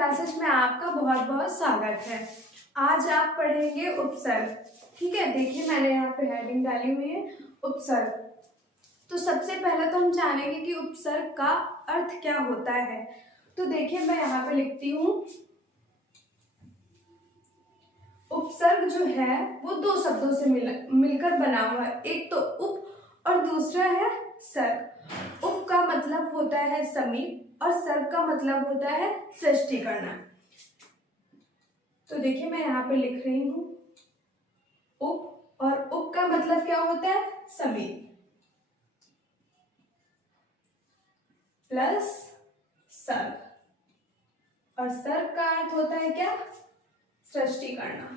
Classes में आपका बहुत बहुत स्वागत है। आज आप पढ़ेंगे उपसर्ग। ठीक है, देखिए मैंने यहाँ पे हेडिंग डाली हुई है उपसर्ग। तो सबसे पहले तो हम जानेंगे कि उपसर्ग का अर्थ क्या होता है। तो देखिए मैं यहाँ पे लिखती हूँ, उपसर्ग जो है वो दो शब्दों से मिलकर बना हुआ है। एक तो उप और दूसरा है सर्ग। उप का मतलब होता है समीप और सर्ग का मतलब होता है सृष्टि करना। तो देखिए मैं यहाँ पे लिख रही हूँ उप, और उप का मतलब क्या होता है समीप प्लस सर्ग, और सर्ग का अर्थ होता है क्या, सृष्टि करना।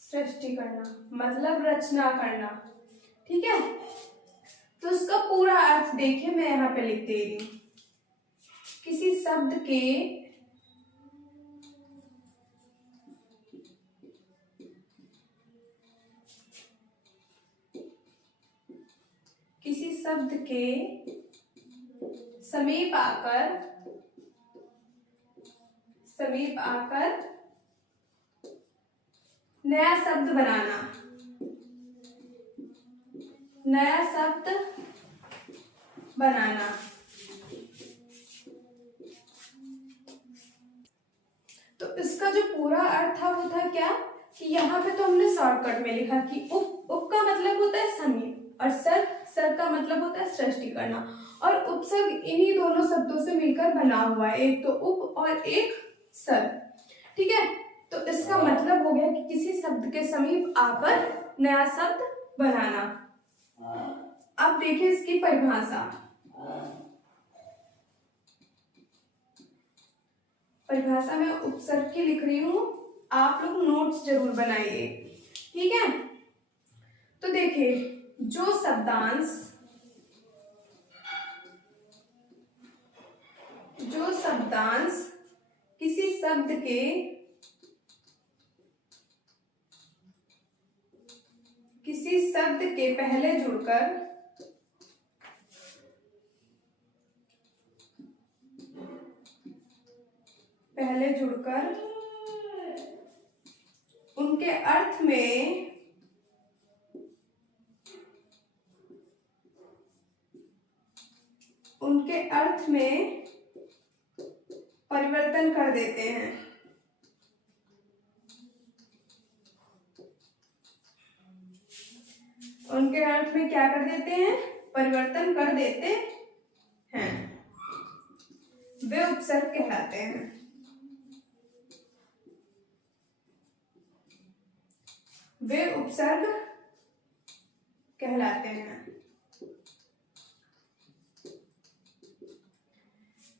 सृष्टि करना मतलब रचना करना। ठीक है, तो इसका पूरा अर्थ देखिए मैं यहाँ पे लिख दे रही हूँ। किसी शब्द के समीप आकर नया शब्द बनाना। तो इसका जो पूरा अर्थ था वो था क्या कि यहाँ पे तो हमने शॉर्टकट में लिखा कि उप का मतलब होता है समीप और सर्ग का मतलब होता है सृष्टि करना, और उपसर्ग इन्हीं दोनों शब्दों से मिलकर बना हुआ है, एक तो उप और एक सर्ग। ठीक है, तो इसका मतलब हो गया कि किसी शब्द के समीप आकर नया शब्द बनाना। अब देखिए इसकी परिभाषा में उपसर्ग की लिख रही हूं, आप लोग नोट्स जरूर बनाइए। ठीक है, तो देखिए जो शब्दांश किसी शब्द के पहले जुड़कर उनके अर्थ में परिवर्तन कर देते हैं। उनके अर्थ में क्या कर देते हैं, परिवर्तन कर देते हैं, वे उपसर्ग कहलाते हैं।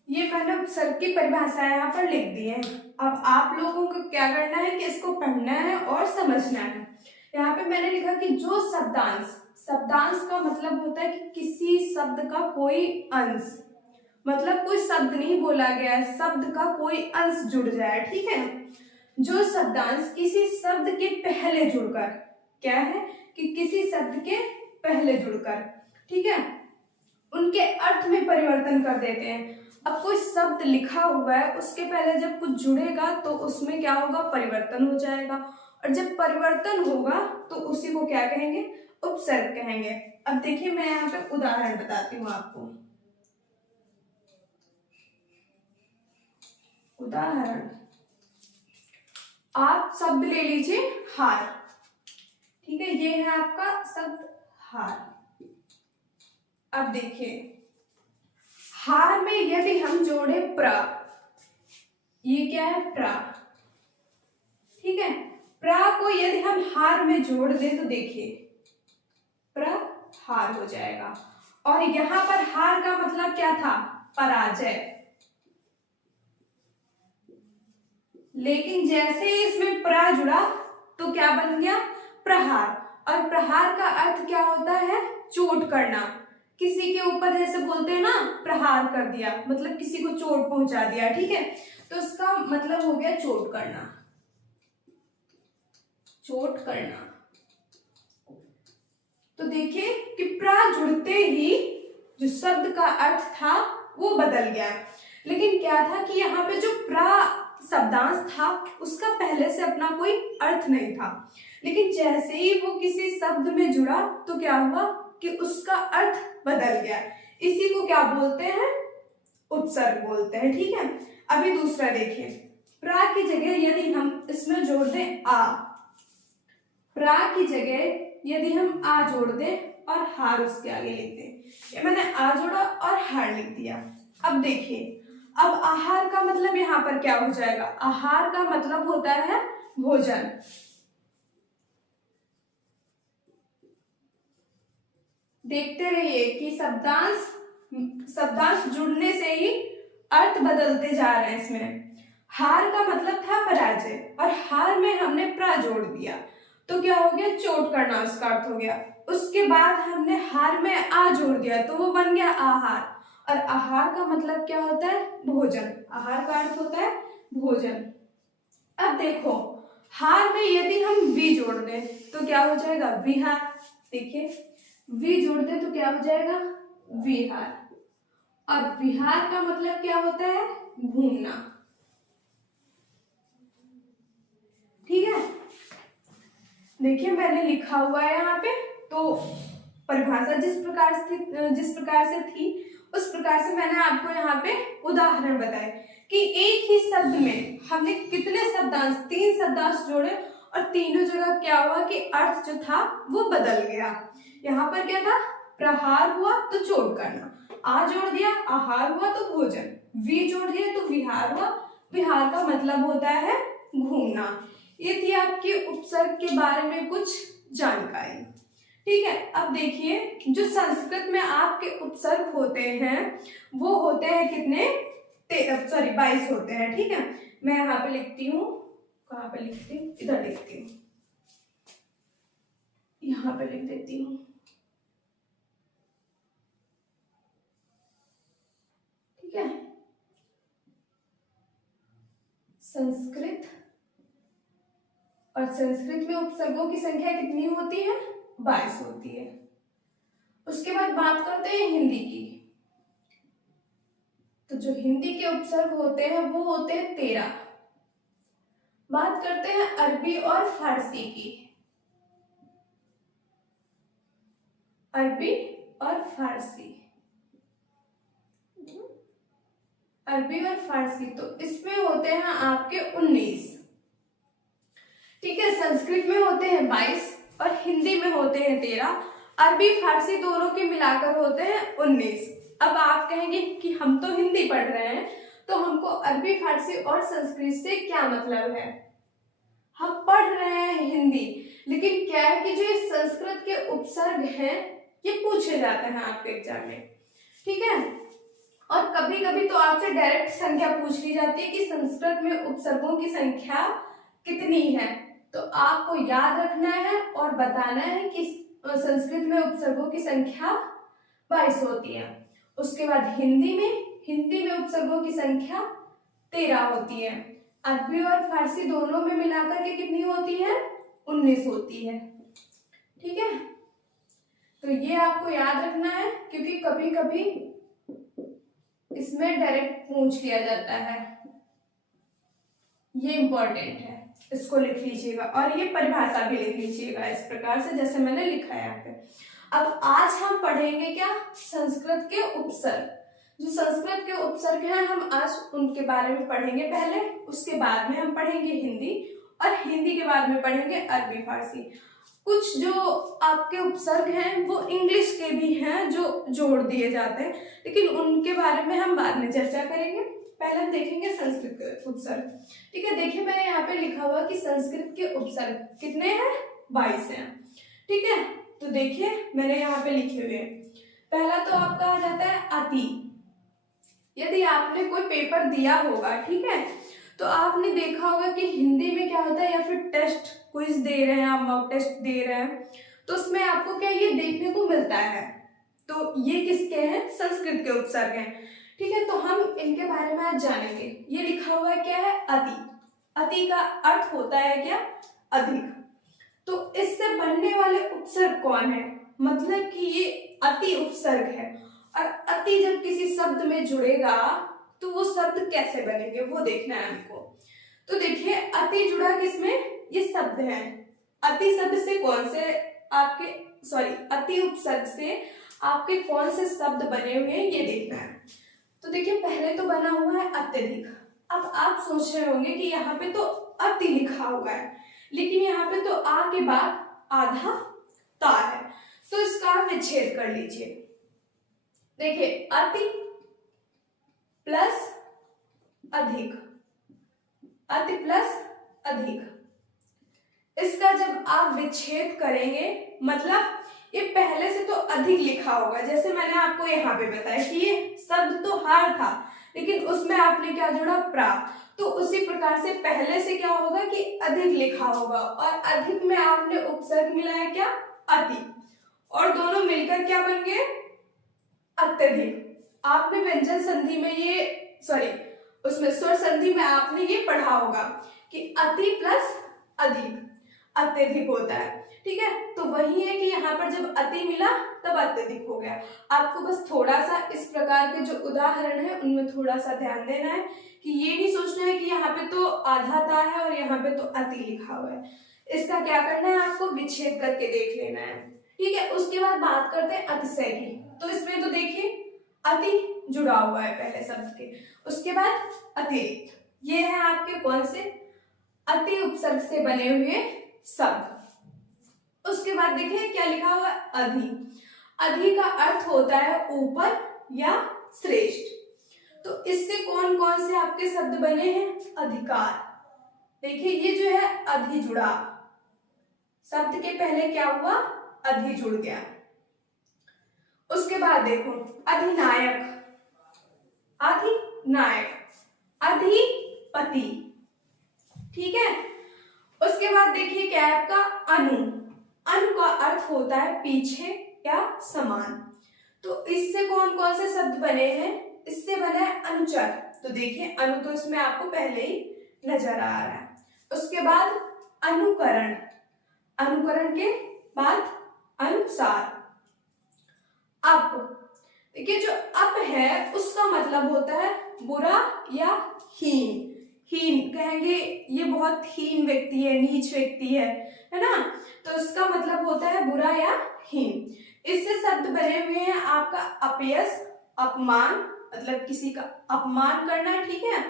ये मैंने उपसर्ग की परिभाषा यहाँ पर लिख दी है। अब आप लोगों को क्या करना है कि इसको पढ़ना है और समझना है। यहाँ पे मैंने लिखा कि जो शब्दांश का मतलब होता है कि किसी शब्द का कोई अंश, मतलब कोई शब्द नहीं बोला गया है, शब्द का कोई अंश जुड़ जाए। ठीक है, जो शब्दांश किसी शब्द के पहले जुड़कर, क्या है कि किसी शब्द के पहले जुड़कर, ठीक है, उनके अर्थ में परिवर्तन कर देते हैं। अब कोई शब्द लिखा हुआ है, उसके पहले जब कुछ जुड़ेगा तो उसमें क्या होगा, परिवर्तन हो जाएगा, और जब परिवर्तन होगा तो उसी को क्या कहेंगे, उपसर्ग कहेंगे। अब देखिए मैं यहाँ पे उदाहरण बताती हूँ आपको। उदाहरण, आप शब्द ले लीजिए हार। ठीक है, ये है आपका शब्द हार। अब देखिए हार में यदि हम जोड़े प्र, ये क्या है प्र, ठीक है, प्र को यदि हम हार में जोड़ दें तो देखिए प्रहार हो जाएगा, और यहां पर हार का मतलब क्या था, पराजय। लेकिन जैसे ही इसमें प्र जुड़ा तो क्या बन गया, प्रहार, और प्रहार का अर्थ क्या होता है, चोट करना। किसी के ऊपर जैसे बोलते हैं ना, प्रहार कर दिया, मतलब किसी को चोट पहुंचा दिया। ठीक है, तो इसका मतलब हो गया चोट करना। तो देखिए कि प्रा जुड़ते ही जो शब्द का अर्थ था वो बदल गया। लेकिन क्या था कि यहाँ पे जो प्रा शब्दांश था उसका पहले से अपना कोई अर्थ नहीं था, लेकिन जैसे ही वो किसी शब्द में जुड़ा तो क्या हुआ कि उसका अर्थ बदल गया। इसी को क्या बोलते हैं, उपसर्ग बोलते हैं। ठीक है, अभी दूसरा देखिए, प्रा की जगह यदि हम इसमें जोड़ दें आ, प्रा की जगह यदि हम आ जोड़ दें और हार उसके आगे लिख दें, ये मैंने आ जोड़ा और हार लिख दिया। अब देखिए, अब आहार का मतलब यहाँ पर क्या हो जाएगा, आहार का मतलब होता है भोजन। देखते रहिए कि शब्दांश जुड़ने से ही अर्थ बदलते जा रहे हैं। इसमें हार का मतलब था पराजय और हार में हमने प्रा जोड़ दिया तो क्या हो गया, चोट करना उसका अर्थ हो गया। उसके बाद हमने हार में आ जोड़ दिया तो वो बन गया आहार, और आहार का मतलब क्या होता है, भोजन। आहार का अर्थ होता है भोजन। अब देखो, हार में यदि हम वी जोड़ दें तो क्या हो जाएगा, विहार। देखिए, वी जोड़ दें तो क्या हो जाएगा, विहार। और विहार का मतलब क्या होता है, घूमना। ठीक है, देखिए मैंने लिखा हुआ है यहाँ पे, तो परिभाषा जिस प्रकार से थी उस प्रकार से मैंने आपको यहाँ पे उदाहरण बताए कि एक ही शब्द में हमने कितने शब्दांश, 3 शब्दांश जोड़े और तीनों जगह क्या हुआ कि अर्थ जो था वो बदल गया। यहाँ पर क्या था, प्रहार हुआ तो चोट करना, आ जोड़ दिया आहार हुआ तो भोजन, वी जोड़ दिया तो विहार हुआ। विहार का मतलब होता है घूमना। ये थी आपके उपसर्ग के बारे में कुछ जानकारी। ठीक है, अब देखिए, जो संस्कृत में आपके उपसर्ग होते हैं वो होते हैं कितने, 22 होते हैं। ठीक है, मैं यहाँ पे लिखती हूँ, कहाँ पे लिखती हूँ, इधर लिखती हूँ, यहाँ पे लिख देती हूँ। ठीक है, संस्कृत, और संस्कृत में उपसर्गों की संख्या कितनी होती है, 22 होती है। उसके बाद बात करते हैं हिंदी की। तो जो हिंदी के उपसर्ग होते हैं वो होते हैं 13। बात करते हैं अरबी और फारसी की। अरबी और फारसी, अरबी और फारसी, तो इसमें होते हैं आपके 19। ठीक है, संस्कृत में होते हैं 22 और हिंदी में होते हैं 13। अरबी फारसी दोनों के मिलाकर होते हैं 19। अब आप कहेंगे कि हम तो हिंदी पढ़ रहे हैं तो हमको अरबी फारसी और संस्कृत से क्या मतलब है, हम पढ़ रहे हैं हिंदी, लेकिन क्या है कि जो ये संस्कृत के उपसर्ग हैं ये पूछे जाते हैं आपके एग्जाम में। ठीक है, और कभी कभी तो आपसे डायरेक्ट संख्या पूछ ली जाती है कि संस्कृत में उपसर्गों की संख्या कितनी है, तो आपको याद रखना है और बताना है कि संस्कृत में उपसर्गों की संख्या 22 होती है। उसके बाद हिंदी में उपसर्गों की संख्या 13 होती है। अरबी और फारसी दोनों में मिलाकर के कितनी होती है, 19 होती है। ठीक है, तो ये आपको याद रखना है क्योंकि कभी कभी इसमें डायरेक्ट पूछ लिया जाता है, ये इंपॉर्टेंट है, इसको लिख लीजिएगा और ये परिभाषा भी लिख लीजिएगा इस प्रकार से जैसे मैंने लिखा है यहाँ पे। अब आज हम पढ़ेंगे क्या, संस्कृत के उपसर्ग। जो संस्कृत के उपसर्ग हैं हम आज उनके बारे में पढ़ेंगे पहले, उसके बाद में हम पढ़ेंगे हिंदी, और हिंदी के बाद में पढ़ेंगे अरबी फारसी। कुछ जो आपके उपसर्ग हैं वो इंग्लिश के भी हैं जो जोड़ दिए जाते हैं, लेकिन उनके बारे में हम बाद में चर्चा करेंगे। पहले हम देखेंगे संस्कृत के उपसर्ग। ठीक है, देखिए मैंने यहाँ पे लिखा हुआ कि संस्कृत के उपसर्ग कितने हैं, 22 हैं। ठीक है, तो देखिए मैंने यहाँ पे लिखे हुए हैं। पहला तो आपका आ जाता है अति। यदि आपने कोई पेपर दिया होगा, ठीक है, तो आपने देखा होगा कि हिंदी में क्या होता है, या फिर टेस्ट क्विज दे रहे हैं आप, मॉक टेस्ट दे रहे हैं, तो उसमें आपको क्या ये देखने को मिलता है। तो ये किसके हैं, संस्कृत के उपसर्ग हैं। ठीक है, तो हम इनके बारे में आज जानेंगे। ये लिखा हुआ है क्या है, अति। अति का अर्थ होता है क्या, अधिक। तो इससे बनने वाले उपसर्ग कौन है, मतलब कि ये अति उपसर्ग है, और अति जब किसी शब्द में जुड़ेगा तो वो शब्द कैसे बनेंगे वो देखना है हमको। तो देखिए अति जुड़ा किसमें, ये शब्द है। अति शब्द से कौन से आपके अति उपसर्ग से आपके कौन से शब्द बने हुए हैं ये देखना है। तो देखिए पहले तो बना हुआ है अत्यधिक। अब आप सोच रहे होंगे कि यहाँ पे तो अति लिखा हुआ है, लेकिन यहाँ पे तो आ के बाद आधा ता है, तो इसका आप विच्छेद कर लीजिए। देखिए अति प्लस अधिक, अति प्लस अधिक, इसका जब आप विच्छेद करेंगे मतलब ये पहले से तो अधिक लिखा होगा। जैसे मैंने आपको यहाँ पे बताया कि ये शब्द तो हार था, लेकिन उसमें आपने क्या जोड़ा, प्रा, तो उसी प्रकार से पहले से क्या होगा कि अधिक लिखा होगा, और अधिक में आपने उपसर्ग मिलाया क्या, अति, और दोनों मिलकर क्या बन गए, अत्यधिक। आपने व्यंजन संधि में ये उसमें स्वर संधि में आपने ये पढ़ा होगा कि अति प्लस अधिक अत्यधिक होता है, ठीक है। तो वही है कि यहाँ पर जब अति मिला तब अत्यधिक हो गया। आपको बस थोड़ा सा इस प्रकार के जो उदाहरण है उनमें थोड़ा सा ध्यान देना है कि ये नहीं सोचना है कि यहाँ पे तो आधा ता है और यहाँ पे तो अति लिखा हुआ है। इसका क्या करना है, आपको विच्छेद करके देख लेना है, ठीक है। उसके बाद बात करते हैं अतिशय की। तो इसमें तो देखिए अति जुड़ा हुआ है पहले शब्द के, उसके बाद अतिरिक्त, ये है आपके कौन से, अति उपसर्ग से बने हुए शब्द। उसके बाद देखिए क्या लिखा हुआ है, अधि। अधि का अर्थ होता है ऊपर या श्रेष्ठ। तो इससे कौन कौन से आपके शब्द बने हैं, अधिकार। देखिए ये जो है अधि जुड़ा, शब्द के पहले क्या हुआ, अधि जुड़ गया। उसके बाद देखो अधिनायक, अधिनायक, अधिपति, ठीक है। उसके बाद देखिए क्या है आपका अनु। अनु का अर्थ होता है पीछे या समान। तो इससे कौन कौन से शब्द बने हैं, इससे बना है अनुचर। तो देखिए अनु तो इसमें आपको पहले ही नजर आ रहा है। उसके बाद अनुकरण, अनुकरण के बाद अनुसार। अप, देखिए जो अप है उसका मतलब होता है बुरा या हीन। हीन कहेंगे ये बहुत हीन व्यक्ति है, नीच व्यक्ति है ना, तो इसका मतलब होता है बुरा या हीन। इससे शब्द बने हुए हैं आपका अपयश, अपमान, मतलब किसी का अपमान करना, ठीक है।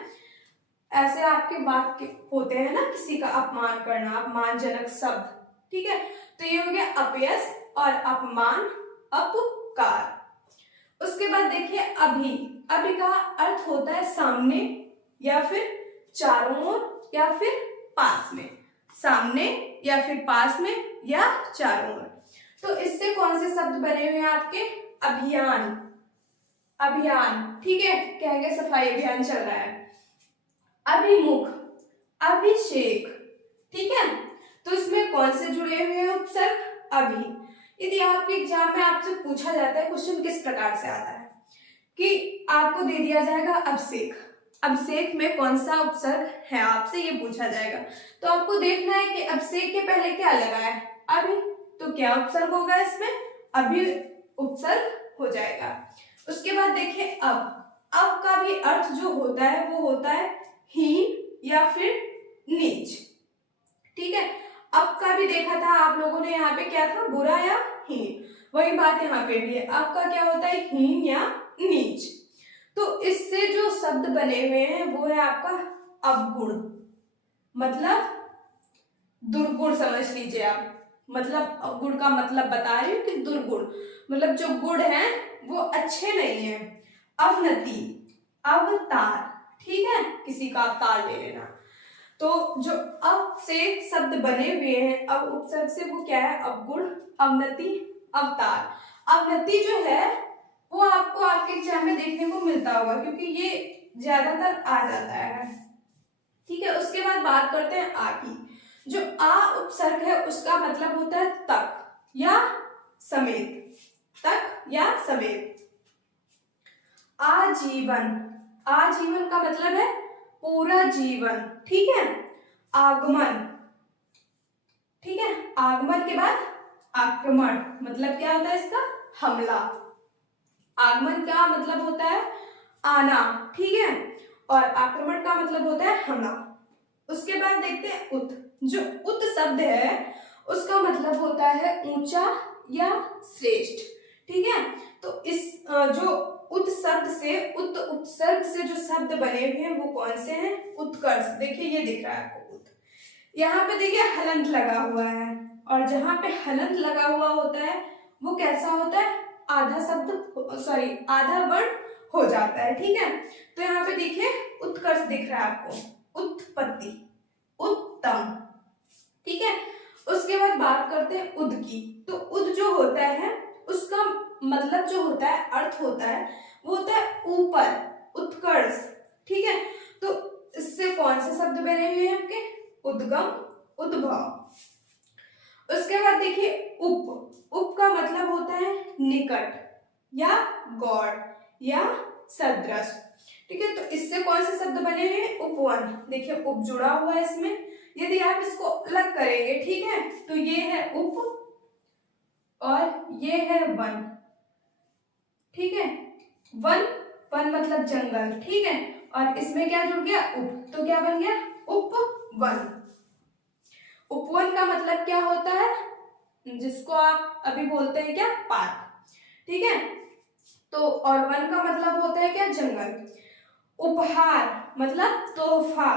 ऐसे आपके वाक्य होते हैं ना, किसी का अपमान करना, अपमानजनक शब्द, ठीक है। तो ये हो गया अपयश और अपमान, अपकार। उसके बाद देखिए अभि। अभि का अर्थ होता है सामने या फिर चारों ओर या फिर पास में, सामने या फिर पास में या चारों ओर। तो इससे कौन से शब्द बने हुए हैं आपके, अभियान, अभियान, ठीक है, कहेंगे सफाई अभियान चल रहा है। अभिमुख, अभिषेक, ठीक है। तो इसमें कौन से जुड़े हुए हैं उपसर्ग, अभि। यदि आपके एग्जाम में आपसे पूछा जाता है, क्वेश्चन किस प्रकार से आता है कि आपको दे दिया जाएगा अभिषेक, अभिषेक में कौन सा उपसर्ग है, आपसे ये पूछा जाएगा। तो आपको देखना है कि अभिषेक के पहले क्या लगा है, अभि, तो क्या उपसर्ग होगा इसमें, अभि उपसर्ग हो जाएगा। उसके बाद देखिए अब का भी अर्थ जो होता है वो होता है हीन या फिर नीच, ठीक है। अब का भी देखा था आप लोगों ने, यहाँ पे क्या था, बुरा या हीन, वही बात यहाँ पे भी है। अब का क्या होता है, हीन या नीच। तो इससे जो शब्द बने हुए हैं वो है आपका अवगुण, मतलब दुर्गुण समझ लीजिए आप। मतलब अवगुण का मतलब बता रही हूँ कि दुर्गुण, मतलब जो गुण है वो अच्छे नहीं है। अवनति, अवतार, ठीक है, किसी का अवतार ले लेना। तो जो अव से शब्द बने हुए हैं, अव उपसर्ग से, वो क्या है, अवगुण, अवनति, अवतार। अवनति जो है वो आपको आपके एग्जाम में देखने को मिलता होगा क्योंकि ये ज्यादातर आ जाता है, ठीक है। उसके बाद बात करते हैं आ की। जो आ उपसर्ग है उसका मतलब होता है तक या समेत, तक या समेत। आजीवन, आजीवन का मतलब है पूरा जीवन, ठीक है। आगमन, ठीक है, आगमन के बाद आक्रमण, मतलब क्या होता है इसका, हमला। आगमन का मतलब होता है आना, ठीक है, और आक्रमण का मतलब होता है हमला। उसके बाद देखते हैं उत। जो उत शब्द है उसका मतलब होता है ऊंचा या श्रेष्ठ, ठीक है। तो इस जो उत शब्द से, उत उपसर्ग से जो शब्द बने हुए हैं वो कौन से हैं? उत्कर्ष। देखिए ये दिख रहा है आपको उत, यहाँ पे देखिए हलंत लगा हुआ है, और जहां पे हलंत लगा हुआ होता है वो कैसा होता है? आधा शब्द, सॉरी आधा वर्ण हो जाता है, ठीक है। तो यहाँ पे देखिए उत्कर्ष दिख रहा है आपको, उत्पत्ति, उत्तम, ठीक है। उसके बाद बात करते हैं उद की। तो उद जो होता है उसका मतलब जो होता है, अर्थ होता है, वो होता है ऊपर, उत्कर्ष, ठीक है। तो इससे कौन से शब्द बने हुए हैं आपके? उद्गम, उद्भव। उसके बाद देखिए उप। उप का मतलब होता है निकट या गौड़ या सदृश, ठीक है। तो इससे कौन से शब्द बने हुए हैं? उपवन। देखिए उप जुड़ा हुआ है इसमें, यदि आप इसको अलग करेंगे, ठीक है, तो ये है उप और ये है वन, ठीक है। वन, वन मतलब जंगल, ठीक है, और इसमें क्या जुड़ गया? उप, तो क्या बन गया? उपवन। उपवन का मतलब क्या होता है? जिसको आप अभी बोलते हैं क्या? पार्क, ठीक है। तो और वन का मतलब होता है क्या? जंगल। उपहार मतलब तोहफा,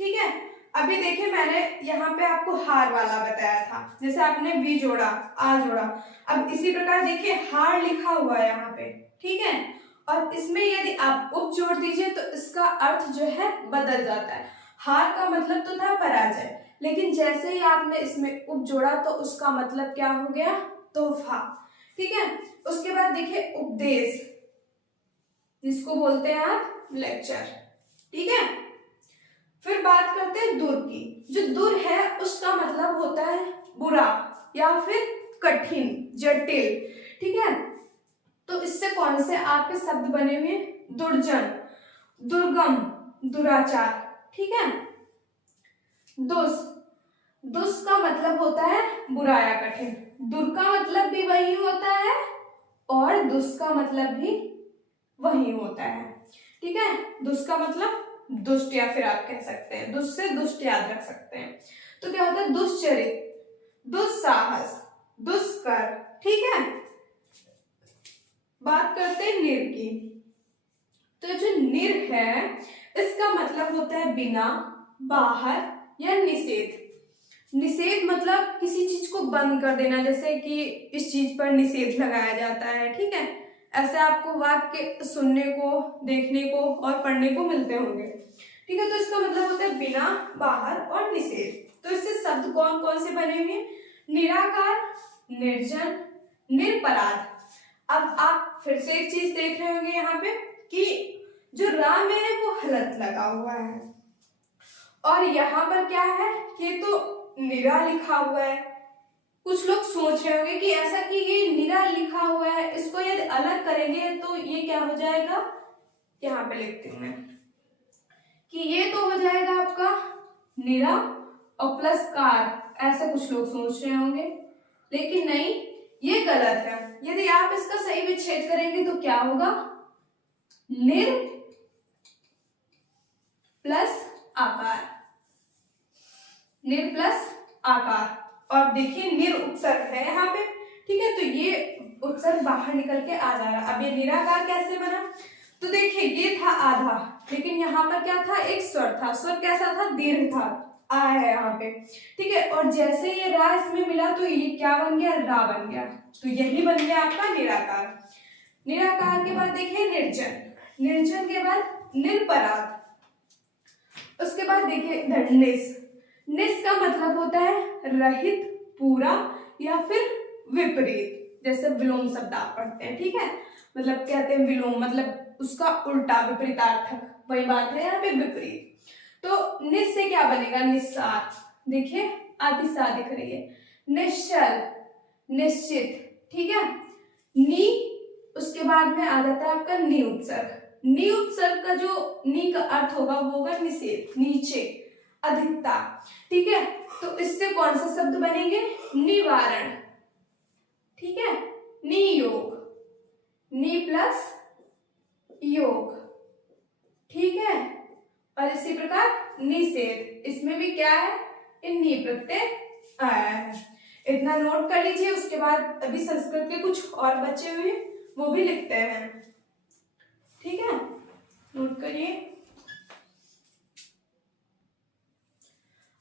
ठीक है। अभी देखिए मैंने यहाँ पे आपको हार वाला बताया था, जैसे आपने वी जोड़ा, आ जोड़ा। अब इसी प्रकार देखिए हार लिखा हुआ है यहाँ पे, ठीक है, और इसमें यदि आप उप जोड़ दीजिए तो इसका अर्थ जो है बदल जाता है। हार का मतलब तो था पराजय, लेकिन जैसे ही आपने इसमें उप जोड़ा तो उसका मतलब क्या हो गया? तोहफा, ठीक है। उसके बाद देखिए उपदेश, जिसको बोलते हैं आप लेक्चर, ठीक है। फिर बात करते हैं दुर की। जो दुर है उसका मतलब होता है बुरा या फिर कठिन, जटिल, ठीक है। तो इससे कौन से आपके शब्द बने हुए? दुर्जन, दुर्गम, दुराचार, ठीक है। दुस, दुस का मतलब होता है बुरा या कठिन। दुर का मतलब भी वही होता है और दुस का मतलब भी वही होता है, ठीक है। दुष्ट का मतलब दुष्ट, या फिर आप कह सकते हैं दुष्ट से दुष्ट याद रख सकते हैं। तो क्या होता है? दुश्चरित, दुस्साहस, दुष्कर, ठीक है। बात करते हैं निर की। तो जो निर है इसका मतलब होता है बिना, बाहर या निषेध। निषेध मतलब किसी चीज को बंद कर देना, जैसे कि इस चीज पर निषेध लगाया जाता है, ठीक है। ऐसे आपको वाक्य सुनने को, देखने को और पढ़ने को मिलते होंगे, ठीक है। तो इसका मतलब होता है बिना, बाहर और निषेध। तो इससे शब्द कौन कौन से बने हुए? निराकार, निर्जन, निरपराध। अब आप फिर से एक चीज देख रहे होंगे यहाँ पे कि जो रा में है वो हलंत लगा हुआ है, और यहाँ पर क्या है? ये तो निरा लिखा हुआ है। कुछ लोग सोच रहे होंगे कि ऐसा कि ये निरा लिखा हुआ है, इसको यदि अलग करेंगे तो ये क्या हो जाएगा? यहाँ पे लिखती हूँ मैं कि ये तो हो जाएगा आपका निरा और प्लस कार, ऐसा कुछ लोग सोच रहे होंगे, लेकिन नहीं, ये गलत है। यदि आप इसका सही विच्छेद करेंगे तो क्या होगा? निर प्लस आकार, निर प्लस आकार। और देखिए निर उपसर्ग है यहाँ पे, ठीक है। तो ये उपसर्ग बाहर निकल के आ जा रहा। अब ये निराकार कैसे बना? तो देखिए ये था आधा, लेकिन यहाँ पर क्या था? एक स्वर था। स्वर कैसा था? दीर्घ था, आ है यहाँ पे, ठीक है। और जैसे ये रा इसमें मिला तो ये क्या बन गया? रा बन गया। तो यही बन गया आपका निराकार। निराकार के बाद देखिए निर्जन, निर्जन के बाद निरपराध। उसके बाद देखिए इधर निस। निस का मतलब होता है रहित, पूरा या फिर विपरीत। जैसे विलोम शब्द आप पढ़ते हैं, ठीक है, मतलब कहते हैं विलोम मतलब उसका उल्टा, विपरीतार्थक, वही बात है यहाँ पे विपरीत। तो निस से क्या बनेगा? निस्सार। देखिए आधी सा दिख रही है। निश्चल, निश्चित, ठीक है। नी, उसके बाद में आ जाता है आपका नी उपसर्ग। नी उपसर्ग का जो नी का अर्थ होगा वो होगा निषेध, नीचे, अधिकता, ठीक है। तो इससे कौन से शब्द बनेंगे? निवारण, ठीक है, नियोग, नी प्लस योग, ठीक है। और इसी प्रकार निषेध, इसमें भी क्या है, इन नी प्रत्यय आया है। इतना नोट कर लीजिए। उसके बाद अभी संस्कृत के कुछ और बचे हुए वो भी लिखते हैं, ठीक है, नोट करिए।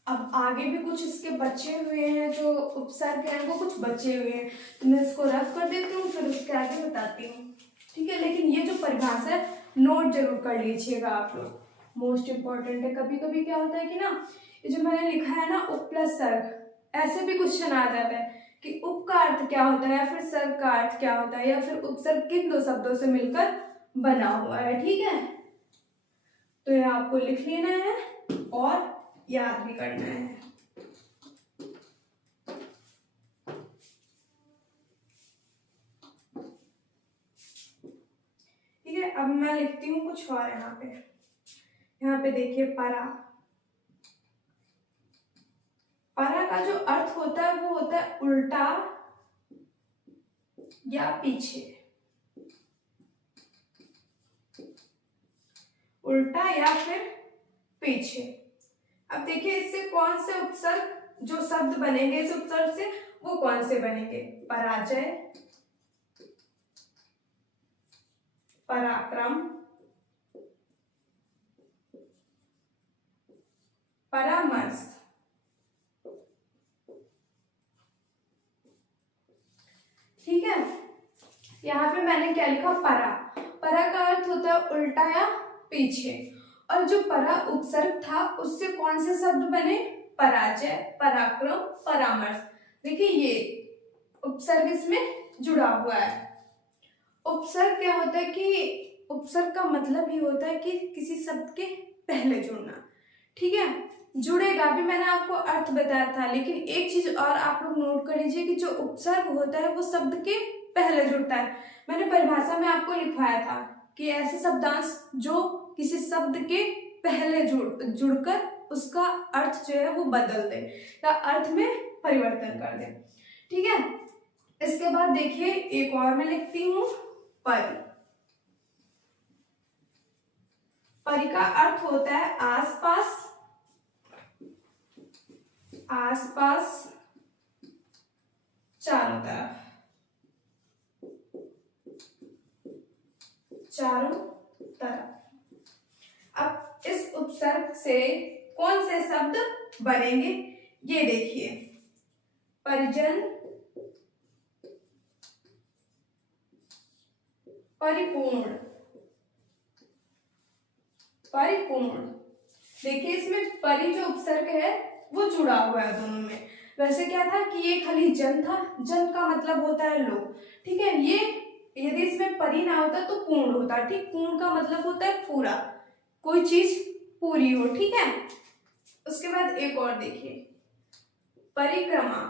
अब आगे भी कुछ इसके बचे हुए हैं, जो उपसर्ग हैं वो कुछ बचे हुए हैं, तो मैं इसको रफ कर देती हूँ, फिर उसके आगे बताती हूँ, ठीक है। लेकिन ये जो परिभाषा है नोट जरूर कर लीजिएगा आप लोग, मोस्ट इम्पॉर्टेंट है। कभी कभी क्या होता है कि ना, ये जो मैंने लिखा है ना उप प्लस सर्ग, ऐसे भी क्वेश्चन आ जाता है कि उप का अर्थ क्या होता है, या फिर सर्ग का अर्थ क्या होता है, या फिर उपसर्ग किन दो शब्दों से मिलकर बना हुआ है, ठीक है। तो ये आपको लिख लेना है और याद भी करना है। ठीक है, अब मैं लिखती हूँ कुछ और यहाँ पे देखिए परा। परा का जो अर्थ होता है वो होता है उल्टा या पीछे, उल्टा या फिर पीछे। अब देखिए इससे कौन से उपसर्ग, जो शब्द बनेंगे इस उपसर्ग से, वो कौन से बनेंगे, पराजय, पराक्रम, परामर्श, ठीक है। यहाँ पे मैंने क्या लिखा, परा। परा का अर्थ होता है उल्टा या पीछे, और जो परा उपसर्ग था उससे कौन से शब्द बने, पराजय, पराक्रम, परामर्श। देखिए ये उपसर्ग इसमें जुड़ा हुआ है। उपसर्ग क्या होता है कि उपसर्ग का मतलब ही होता है कि किसी शब्द के पहले जुड़ना, ठीक है। जुड़ेगा भी, मैंने आपको अर्थ बताया था, लेकिन एक चीज और आप लोग नोट कर लीजिए कि जो उपसर्ग होता है वो शब्द के पहले जुड़ता है। मैंने परिभाषा में आपको लिखवाया था कि ऐसे शब्दांश जो किसी शब्द के पहले जुड़कर उसका अर्थ जो है वो बदल दे या अर्थ में परिवर्तन कर दे, ठीक है। इसके बाद देखिए एक और मैं लिखती हूँ, परि। परि का अर्थ होता है आसपास, आसपास, चारों तरफ, चारों तरफ। अब इस उपसर्ग से कौन से शब्द बनेंगे, ये देखिए, परिजन, परिपूर्ण, परिपूर्ण। देखिए इसमें परि जो उपसर्ग है वो जुड़ा हुआ है दोनों में। वैसे क्या था कि ये खाली जन था, जन का मतलब होता है लोग, ठीक है। ये यदि इसमें परि ना होता तो पूर्ण होता, ठीक। पूर्ण का मतलब होता है पूरा, कोई चीज पूरी हो, ठीक है। उसके बाद एक और देखिए, परिक्रमा।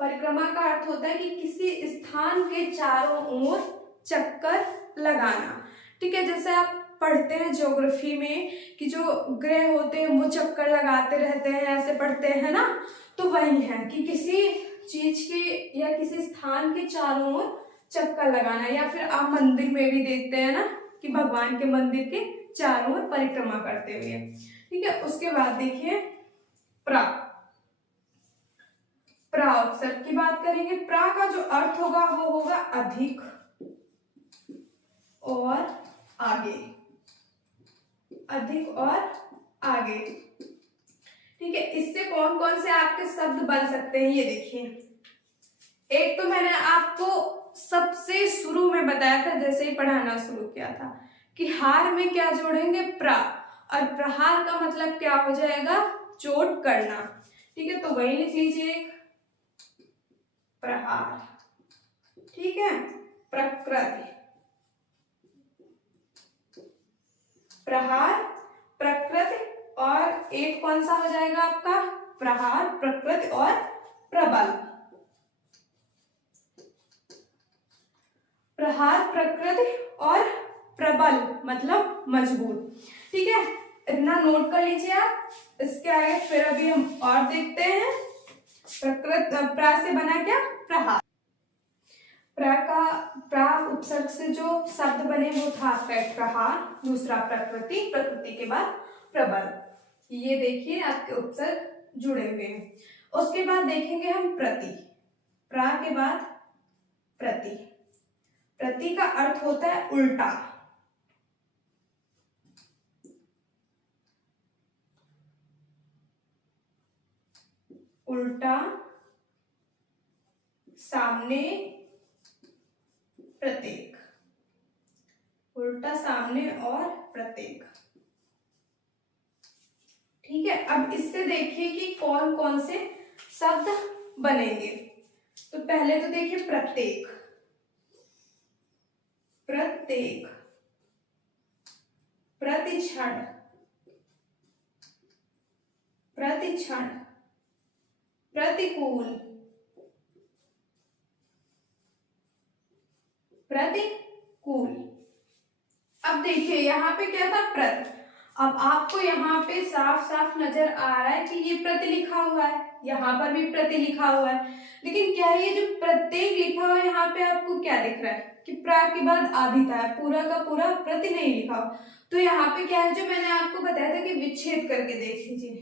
परिक्रमा का अर्थ होता है कि किसी स्थान के चारों ओर चक्कर लगाना, ठीक है। जैसे आप पढ़ते हैं ज्योग्राफी में कि जो ग्रह होते हैं वो चक्कर लगाते रहते हैं, ऐसे पढ़ते हैं ना, तो वही है कि किसी चीज के या किसी स्थान के चारों ओर चक्कर लगाना। या फिर आप मंदिर में भी देखते हैं ना कि भगवान के मंदिर के चारों ओर परिक्रमा करते हुए, ठीक है। उसके बाद देखिए प्रा। प्रा उपसर्ग की बात करेंगे। प्रा का जो अर्थ होगा वो होगा अधिक और आगे, अधिक और आगे, ठीक है। इससे कौन कौन से आपके शब्द बन सकते हैं ये देखिए। एक तो मैंने आपको सबसे शुरू में बताया था, जैसे ही पढ़ाना शुरू किया था, कि हार में क्या जोड़ेंगे, प्रा, और प्रहार का मतलब क्या हो जाएगा, चोट करना, ठीक है। तो वही लिख लीजिए, प्रहार, ठीक है। प्रकृति, प्रहार, प्रकृति, और एक कौन सा हो जाएगा आपका, प्रहार, प्रकृति और प्रबल। प्रहार, प्रकृति और प्रबल मतलब मजबूत, ठीक है। इतना नोट कर लीजिए आप। इसके आगे फिर अभी हम और देखते हैं। प्रकृति प्रा से बना क्या, प्रहार। प्रा उपसर्ग से जो शब्द बने वो था प्रहार, दूसरा प्रकृति, प्रकृति के बाद प्रबल। ये देखिए आपके उपसर्ग जुड़े हुए हैं। उसके बाद देखेंगे हम प्रति। प्रा के बाद प्रति। प्रति का अर्थ होता है उल्टा। उल्टा, सामने, प्रत्येक। उल्टा, सामने और प्रत्येक। ठीक है, अब इससे देखिए कि कौन कौन से शब्द बनेंगे। तो पहले तो देखिए प्रत्येक। प्रत्येक, प्रतिक्षण, प्रतिक्षण, प्रतिकूल, प्रतिकूल। अब देखिए यहाँ पे क्या था प्रति। अब आपको यहाँ पे साफ साफ नजर आ रहा है कि ये प्रति लिखा हुआ है, यहाँ पर भी प्रति लिखा हुआ है, लेकिन क्या ये जो प्रत्येक लिखा हुआ है यहाँ पे आपको क्या दिख रहा है कि प्रा के बाद आदिता है, पूरा का पूरा प्रति नहीं लिखा हुआ। तो यहाँ पे क्या है, जो मैंने आपको बताया था कि विच्छेद करके देख लीजिए।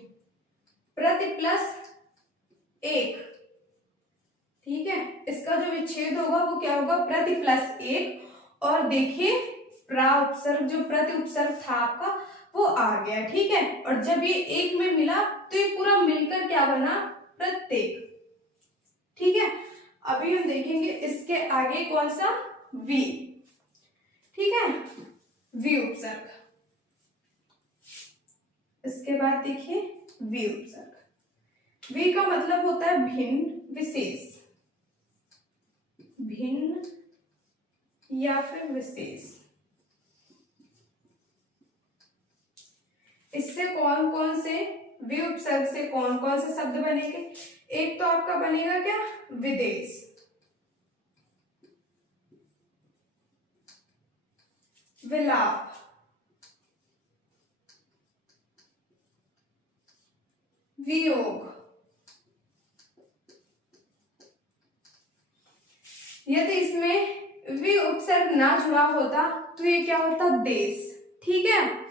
प्रति प्लस एक, ठीक है, इसका जो विच्छेद होगा वो क्या होगा, प्रति प्लस एक। और देखिए प्रा उपसर्ग, जो प्रति उपसर्ग था आपका वो आ गया। ठीक है, और जब ये एक में मिला तो ये पूरा मिलकर क्या बना, प्रत्येक। ठीक है, अभी हम देखेंगे इसके आगे कौन सा, वी। ठीक है, वी उपसर्ग। इसके बाद देखिए वी उपसर्ग। वी का मतलब होता है भिन्न, विशेष, भिन्न या फिर विशेष। इससे कौन कौन से, वी उपसर्ग से कौन कौन से शब्द बनेंगे। एक तो आपका बनेगा क्या, विदेश, विलाप, वियोग। यदि इसमें वी उपसर्ग ना जुड़ा होता तो ये क्या होता, देश। ठीक है,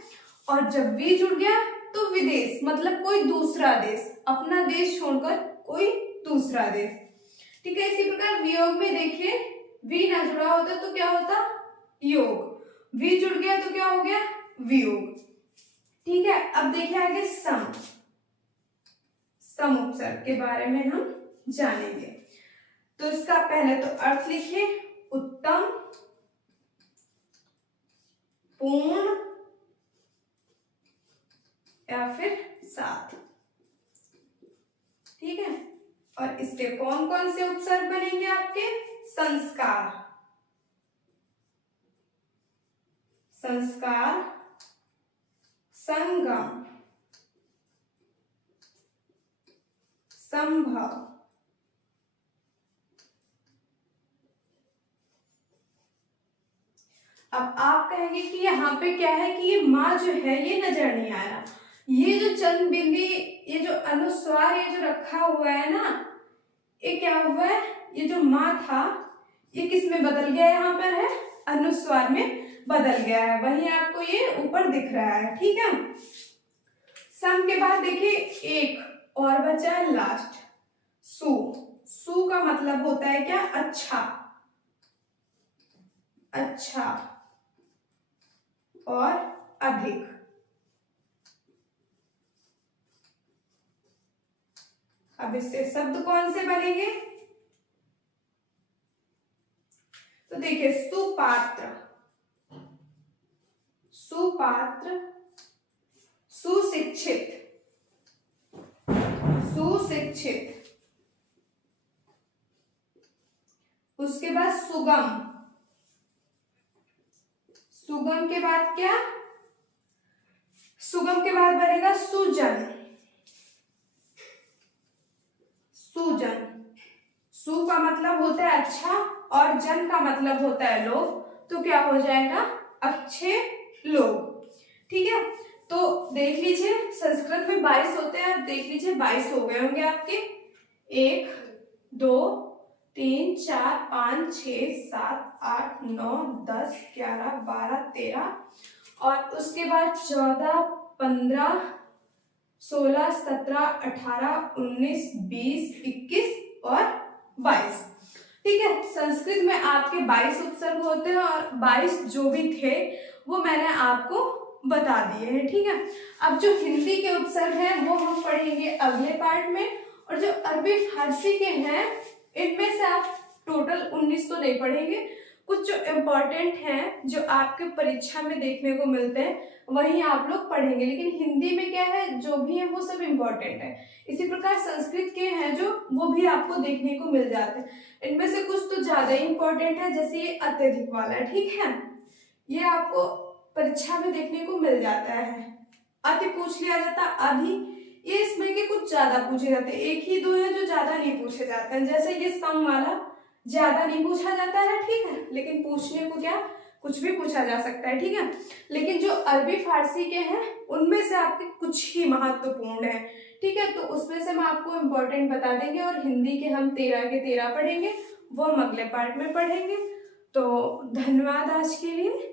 और जब वी जुड़ गया तो विदेश, मतलब कोई दूसरा देश, अपना देश छोड़कर कोई दूसरा देश। ठीक है, इसी प्रकार वियोग में देखिए वी ना जुड़ा होता तो क्या होता, योग। वी जुड़ गया तो क्या हो गया, वियोग। ठीक है, अब देखिए आगे सम। सम उपसर्ग के बारे में हम जानेंगे। तो इसका पहले तो अर्थ लिखिए, उत्तम, पूर्ण या फिर साथ। ठीक है, और इसके कौन कौन से उपसर्ग बनेंगे आपके, संस्कार, संस्कार, संगम, संभव, अब आप कहेंगे कि यहाँ पे क्या है कि ये माँ जो है ये नजर नहीं आ रहा। ये जो चंद बिंदी, ये जो अनुस्वार ये जो रखा हुआ है ना, ये क्या हुआ है, ये जो माँ था ये किस में बदल गया, यहाँ पर है अनुस्वार में बदल गया है, वही आपको ये ऊपर दिख रहा है। ठीक है, सम के बाद देखिए एक और बचा है लास्ट, सु। सु का मतलब होता है क्या, अच्छा, अच्छा और अधिक। अब इससे शब्द कौन से बनेंगे, तो देखिए सुपात्र, सुपात्र, सुशिक्षित, सुशिक्षित। उसके बाद सुगम, सुगम के बाद क्या, सुगम के बाद बनेगा सुजन, सुजन। सु का मतलब होता है अच्छा और जन का मतलब होता है लोग, तो क्या हो जाएगा, अच्छे लोग। ठीक है, तो देख लीजिए संस्कृत में 22 होते हैं, आप देख लीजिए 22 हो गए होंगे आपके, 1 2 3 4 5 6 7 8 9 10 11 12 13 और उसके बाद 14 15 16 17 18 19 20 21 और 22। ठीक है, संस्कृत में आपके 22 उपसर्ग होते हैं और 22 जो भी थे वो मैंने आपको बता दिए हैं। ठीक है, अब जो हिंदी के उपसर्ग हैं वो हम पढ़ेंगे अगले पार्ट में, और जो अरबी फारसी के हैं इनमें से आप टोटल 19 तो नहीं पढ़ेंगे, कुछ जो इम्पोर्टेंट हैं जो आपके परीक्षा में देखने को मिलते हैं वही आप लोग पढ़ेंगे, लेकिन हिंदी में क्या है जो भी है वो सब इम्पोर्टेंट है। इसी प्रकार संस्कृत के हैं जो वो भी आपको देखने को मिल जाते हैं, इनमें से कुछ तो ज्यादा ही इम्पोर्टेंट है, जैसे ये अत्यधिक वाला। ठीक है, ये आपको परीक्षा में देखने को मिल जाता है, अति पूछ लिया जाता, अधि ये इसमें के कुछ ज्यादा पूछे जाते हैं, एक ही दो है जो ज्यादा नहीं पूछे जाते हैं, जैसे ये सम वाला ज्यादा नहीं पूछा जाता है। ठीक है, लेकिन पूछने को क्या कुछ भी पूछा जा सकता है। ठीक है, लेकिन जो अरबी फारसी के हैं उनमें से आपके कुछ ही महत्वपूर्ण है। ठीक है, तो उसमें से हम आपको इम्पोर्टेंट बता देंगे, और हिंदी के हम 13 के 13 पढ़ेंगे, वो हम अगले पार्ट में पढ़ेंगे। तो धन्यवाद आज के लिए।